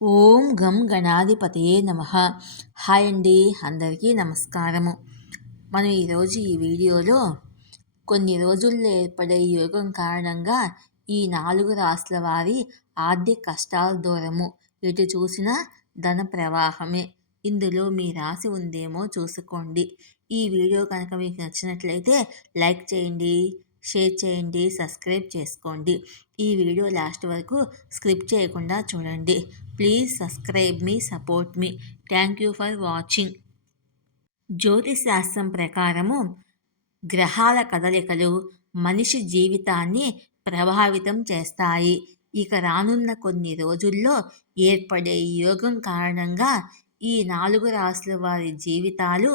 ఓం గం గణాధిపతయే నమః. హాయ్ అండి, అందరికీ నమస్కారము. మనం ఈరోజు ఈ వీడియోలో కొన్ని రోజుల్లో ఏర్పడే యోగం కారణంగా ఈ 4 రాశుల వారి ఆర్థిక కష్టాల దూరము, ఎటు చూసినా ధన ప్రవాహమే. ఇందులో మీ రాశి ఉందేమో చూసుకోండి. ఈ వీడియో కనుక మీకు నచ్చినట్లయితే లైక్ చేయండి, షేర్ చేయండి, సబ్స్క్రైబ్ చేసుకోండి. ఈ వీడియో లాస్ట్ వరకు స్కిప్ చేయకుండా చూడండి. Please subscribe me, support me. Thank you for watching. జ్యోతిష్ శాస్త్రం ప్రకారము గ్రహాల కదలికలు మనిషి జీవితాన్ని ప్రభావితం చేస్తాయి. ఇక రానున్న కొన్ని రోజుల్లో ఏర్పడే యోగం కారణంగా ఈ 4 రాశుల వారి జీవితాలు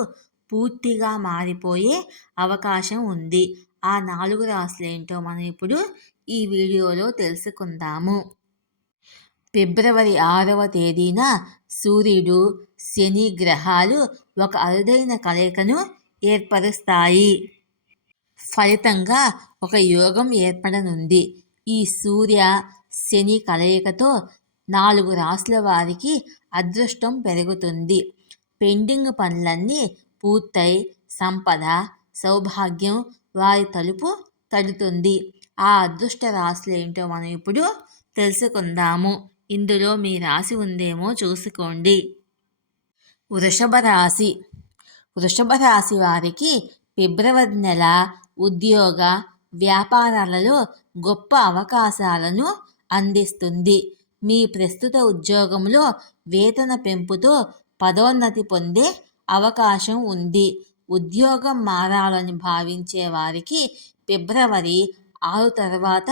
పూర్తిగా మారిపోయే అవకాశం ఉంది. ఆ 4 రాశులు ఏంటో మనం ఇప్పుడు ఈ వీడియోలో తెలుసుకుందాము. ఫిబ్రవరి 6వ తేదీన సూర్యుడు, శని గ్రహాలు ఒక అరుదైన కలయికను ఏర్పరుస్తాయి. ఫలితంగా ఒక యోగం ఏర్పడనుంది. ఈ సూర్య శని కలయికతో 4 రాశుల వారికి అదృష్టం పెరుగుతుంది. పెండింగ్ పనులన్నీ పూర్తయి సంపద, సౌభాగ్యం వారి తలుపు తడుతుంది. ఆ అదృష్ట రాశులు ఏంటో మనం ఇప్పుడు తెలుసుకుందాము. ఇందులో మీ రాశి ఉందేమో చూసుకోండి. వృషభ రాశి. వృషభ రాశి వారికి ఫిబ్రవరి నెల ఉద్యోగ వ్యాపారాలలో గొప్ప అవకాశాలను అందిస్తుంది. మీ ప్రస్తుత ఉద్యోగంలో వేతన పెంపుతో పదోన్నతి పొందే అవకాశం ఉంది. ఉద్యోగం మారాలని భావించే వారికి ఫిబ్రవరి 6 తర్వాత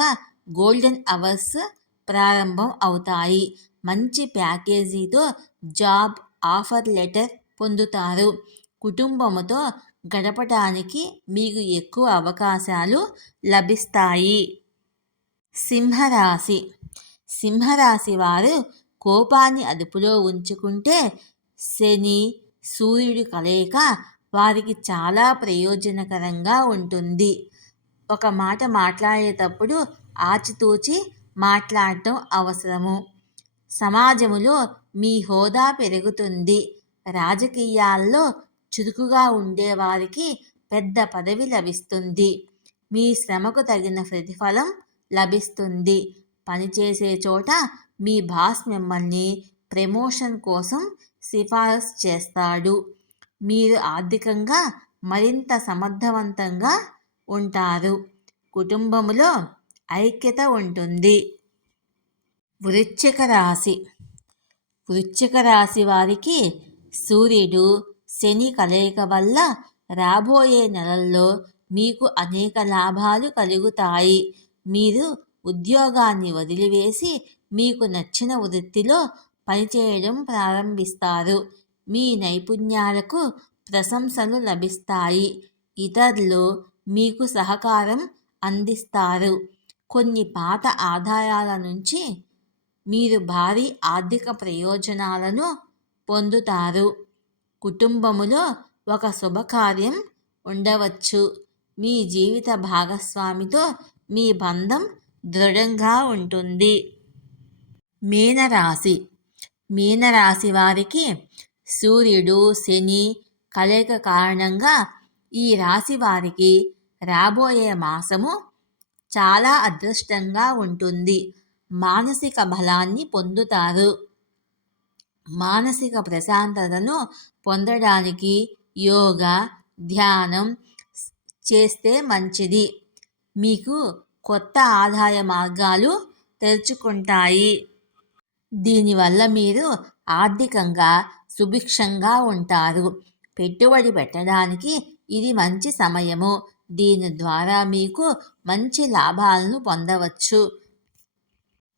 గోల్డెన్ అవర్స్ ప్రారంభం అవుతాయి. మంచి ప్యాకేజీతో జాబ్ ఆఫర్ లెటర్ పొందుతారు. కుటుంబముతో గడపటానికి మీకు ఎక్కువ అవకాశాలు లభిస్తాయి. సింహరాశి. సింహరాశి వారు కోపాన్ని అదుపులో ఉంచుకుంటే శని సూర్యుడి కలయిక వారికి చాలా ప్రయోజనకరంగా ఉంటుంది. ఒక మాట మాట్లాడేటప్పుడు ఆచితూచి మాట్లాడటం అవసరము. సమాజములో మీ హోదా పెరుగుతుంది. రాజకీయాల్లో చురుకుగా ఉండేవారికి పెద్ద పదవి లభిస్తుంది. మీ శ్రమకు తగిన ప్రతిఫలం లభిస్తుంది. పనిచేసే చోట మీ బాస్ మిమ్మల్ని ప్రమోషన్ కోసం సిఫారసు చేస్తాడు. మీరు ఆర్థికంగా మరింత సమర్థవంతంగా ఉంటారు. కుటుంబములో ఐక్యత ఉంటుంది. వృశ్చిక రాశి. వృశ్చిక రాశి వారికి సూర్యుడు శని కలయిక వల్ల రాబోయే నెలల్లో మీకు అనేక లాభాలు కలుగుతాయి. మీరు ఉద్యోగాన్ని వదిలివేసి మీకు నచ్చిన వృత్తిలో పనిచేయడం ప్రారంభిస్తారు. మీ నైపుణ్యాలకు ప్రశంసలు లభిస్తాయి. ఇతరులు మీకు సహకారం అందిస్తారు. కొన్ని పాత ఆదాయాల నుంచి మీరు భారీ ఆర్థిక ప్రయోజనాలను పొందుతారు. కుటుంబములో ఒక శుభకార్యం ఉండవచ్చు. మీ జీవిత భాగస్వామితో మీ బంధం దృఢంగా ఉంటుంది. మీనరాశి. మీనరాశి వారికి సూర్యుడు శని కలయిక కారణంగా ఈ రాశి వారికి రాబోయే మాసము చాలా అదృష్టంగా ఉంటుంది. మానసిక బలాన్ని పొందుతారు. మానసిక ప్రశాంతతను పొందడానికి యోగా, ధ్యానం చేస్తే మంచిది. మీకు కొత్త ఆదాయ మార్గాలు తెరుచుకుంటాయి. దీనివల్ల మీరు ఆర్థికంగా సుభిక్షంగా ఉంటారు. పెట్టుబడి పెట్టడానికి ఇది మంచి సమయము. దీని ద్వారా మీకు మంచి లాభాలను పొందవచ్చు.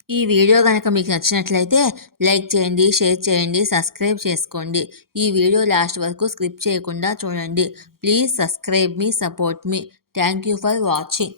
ఈ వీడియో కనుక మీకు నచ్చినట్లయితే లైక్ చేయండి, షేర్ చేయండి, సబ్స్క్రైబ్ చేసుకోండి. ఈ వీడియో లాస్ట్ వరకు స్కిప్ చేయకుండా చూడండి. Please subscribe me, support me. Thank you for watching.